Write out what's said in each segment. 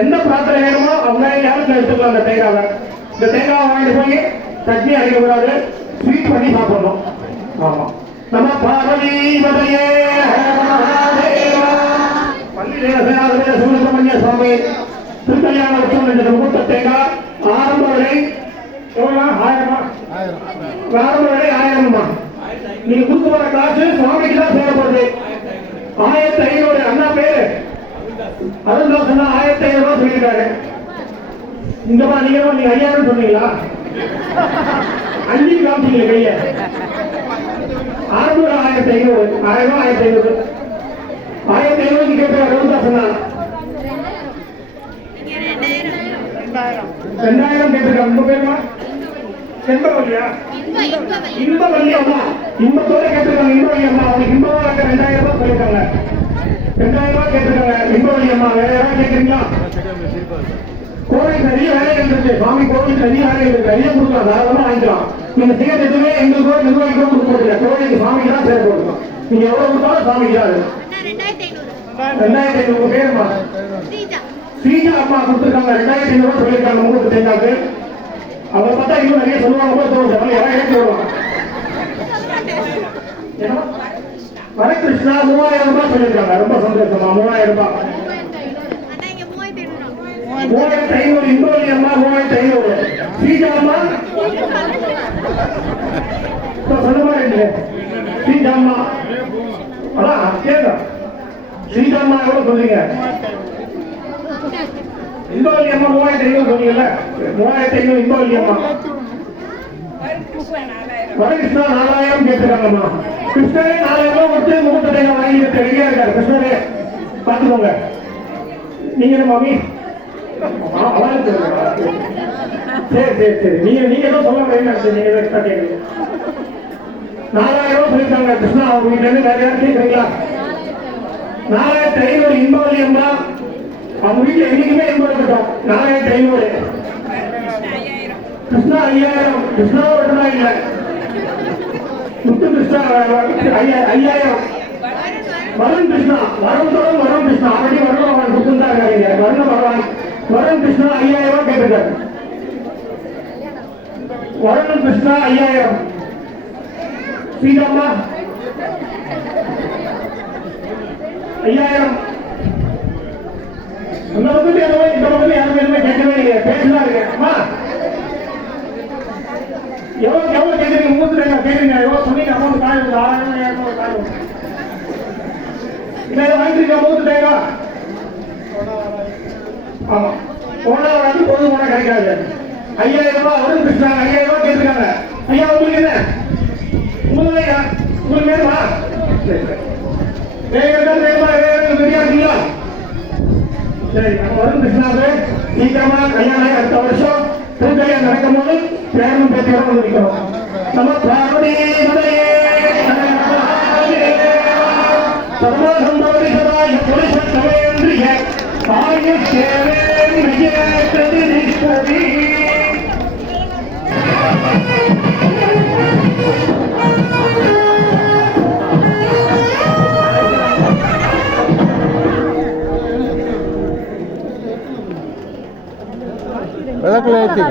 என்ன பிரார்த்தனை வேணுமோ அவங்க யாருக்கு எடுத்துக்கலாம். அந்த தேங்காவை வாங்கிட்டு போய் சட்னி அடிக்கக்கூடாது, ஸ்வீட் பண்ணி சாப்பிடணும். ஆமா, நம்ம பார்வதி மதையே பள்ளி சுப்பிரமணிய சுவாமி திருக்கல்யாண உற்சவம் என்ற முகூர்த்த தேங்காய் ஆரம்ப விலை எவ்வளோ? 1000. ஆரம்ப விலை 1000. நீங்க கொடுத்து வர காசு சுவாமிக்கு தான் தேவைப்படுது. 1500. அண்ணா பேரு அருள்தாஸ் அண்ணா 1500 ரூபாய் சொல்லியிருக்காரு. இங்கப்பா நீங்க 5000 சொன்னீங்களா? 5 காமிச்சீங்க கைய. 600 1500 1000 1500 1500 கேட்கிறார் அருள்தாஸ் அண்ணா. 2000 கேட்டிருக்காங்க. உங்க பேருமா? செம்பவல்லியா? இன்பவல்லி அம்மா. இன்பத்தோட கேட்டிருக்காங்க. இன்பவல்லி அம்மா அவங்க இன்பவா 2000 ரூபாய் சொல்லியிருக்காங்க. 2000 ரூபாய் கேட்டிருக்காங்க இன்பவல்லி அம்மா. வேற யாராவது கேட்குறீங்களா? கோவில் நிறைய வேலைகள் இருக்கு. சுவாமி கோவில் நிறைய வேலைகள் இருக்கு. நிறைய கொடுக்கலாம், தாராளமா வாங்கிக்கலாம். நீங்க செய்யறது எதுவுமே எங்களுக்கோ நிர்வாகிக்கோ கொடுக்க முடியல. கோவிலுக்கு சாமிக்கு தான் சேர கொடுக்கும். நீங்க எவ்வளவு கொடுத்தாலும் சாமிக்கு தான். 2500. உங்க பேருமா? ஸ்ரீஜா அம்மா கொடுத்துருக்காங்க. 2500 சொல்லியிருக்காங்க முகூர்த்த தேங்காய்க்கு. அவங்க பார்த்தா இன்னும் நிறைய சொல்லுவாங்க போல தோணுது. யாராவது ஏற்றி வருவாங்க. வரகிருஷ்ணா 3000 ரூபாய் சொல்லியிருக்காங்க. ரொம்ப சந்தோஷமா 3000 ரூபாய். 3500 இன்பவல்லி அம்மா 3500. ஸ்ரீஜா அம்மா சொல்ல மாதிரி ஸ்ரீஜா அம்மா அதான் கேட்க. ஸ்ரீஜா அம்மா எவ்வளவு சொல்றீங்க? இன்பவல்லி அம்மா 3500 சொன்னீங்கல்ல. 3500 இன்பவல்லி அம்மா. வரகிருஷ்ணா 4000 கேட்டிருக்காங்கம்மா. கிருஷ்ணரே 4000 ரூபாய் கொடுத்து முகூர்த்த தேங்காய் வாங்கிட்டு ரெடியா இருக்காரு. கிருஷ்ணரே பார்த்துக்கோங்க. நீங்க என்ன மாமி? சரி நீங்க ஏதோ சொல்ல முடியும். நீங்க எக்ஸ்ட்ரா கேட்குறீங்க. 4000 ரூபாய் சொல்லிட்டாங்க. கிருஷ்ணா அவங்க வீட்டுல இருந்து வேற யாரும் கேட்குறீங்களா? 4500 இன்பவல்லி அம்மா. அவங்க வீட்டுல என்னைக்குமே இன்பம் இருக்கட்டும். 4500. கிருஷ்ணா 5000. கிருஷ்ணாவும் விடலாம் இல்லை. முத்து கிருஷ்ணா 5000. வருண் கிருஷ்ணா வருண் கிருஷ்ணா அப்படி வருண பகவான் கொடுத்துருந்தாங்க. வருண பகவான் வருண் கிருஷ்ணா 5000 ரூபாய் கேட்டிருக்காரு. வருண் கிருஷ்ணா 5000. சீதாம்மா 5000. இந்த பக்கத்து இந்த பக்கத்துல யாருமே எதுவுமே கேட்கவே இல்லையா? பேசலாம் இருக்கேன். எவ்வளவு கேட்குறீங்க? முகூர்த்த கேட்குறீங்க. எவ்வளவு சொன்னீங்க? அமௌண்ட் காய் 6000 700 காய் இதை வாங்கிருக்கா? முகூர்த்த தேங்காய் ஆமா போனா வந்து பொது போனா கிடைக்காது. 5000 ரூபாய் வருண் கிருஷ்ணா 5000 ரூபாய் கேட்டிருக்காங்க. ஐயா உங்களுக்கு என்ன? உங்களுக்கு வேணுமா? ரெடியா இருக்கீங்களா? சரி, நம்ம வருண் கிருஷ்ணாவுக்கு சீக்கிரமா கல்யாணம் அடுத்த வருஷம் திருக்கல்யாணம் நடக்கும் போது பேரனும் பேத்தியோட வந்து நிற்கிறோம். நம்ம பார்வதி மதையே சர்வசம்பவதி சதாய புருஷ சமேந்திரிய ஆயுஷ்யேவேன் விஜயத்ரதி நிஷ்பதி. விளக்குல ஏற்றி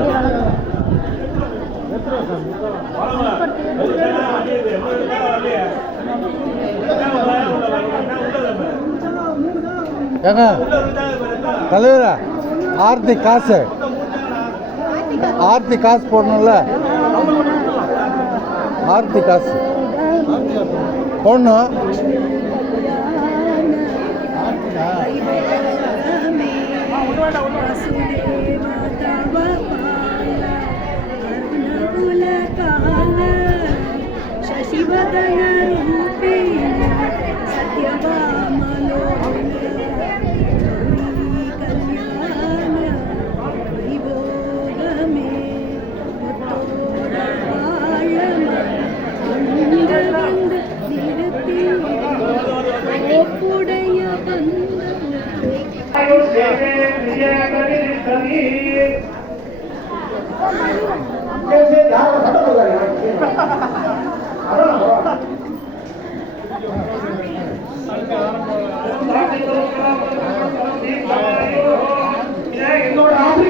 ஏங்க தலைவரா ஆர்த்தி காசு போடணும்ல. ஆர்த்தி காசு போடணும்.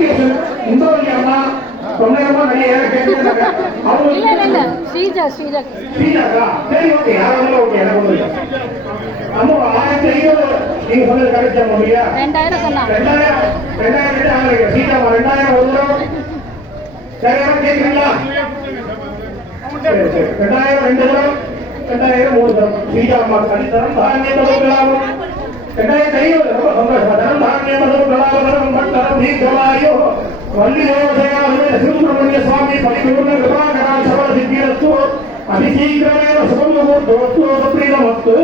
முருகேசன் முந்தவல்லி அம்மா ரொம்ப நேரமா நிறைய ஏற கேட்டுருக்காங்க. அவங்க இல்ல ஸ்ரீஜா ஸ்ரீஜாக்கா சரி ஓகே யாராவது ஓகே எனக்கு ஒண்ணு நம்ம 1500 நீங்க சொன்னது கரெக்டா முடியா 2000 சொன்னாங்க 2000 சீதா 2000 ஒரு தடவை சரியா கேக்குறீங்களா? சரி 2000 ரெண்டு தடவை 2000 மூணு தடவை சீதா அம்மா கடிதம் தானிய பதவிகளாகும் 2000 ரொம்ப சந்தோஷம் தானிய பதவிகளாகும் மண்டலம் நீக்கமாயோ வள்ளி தேவதையாகவே சுப்பிரமணிய சுவாமி பரிபூர்ண கிருபாகரால் சபல சித்திரத்து அதிசீக்கிரமே சுபமுகூர்த்தோத்து சுப்ரீதமத்து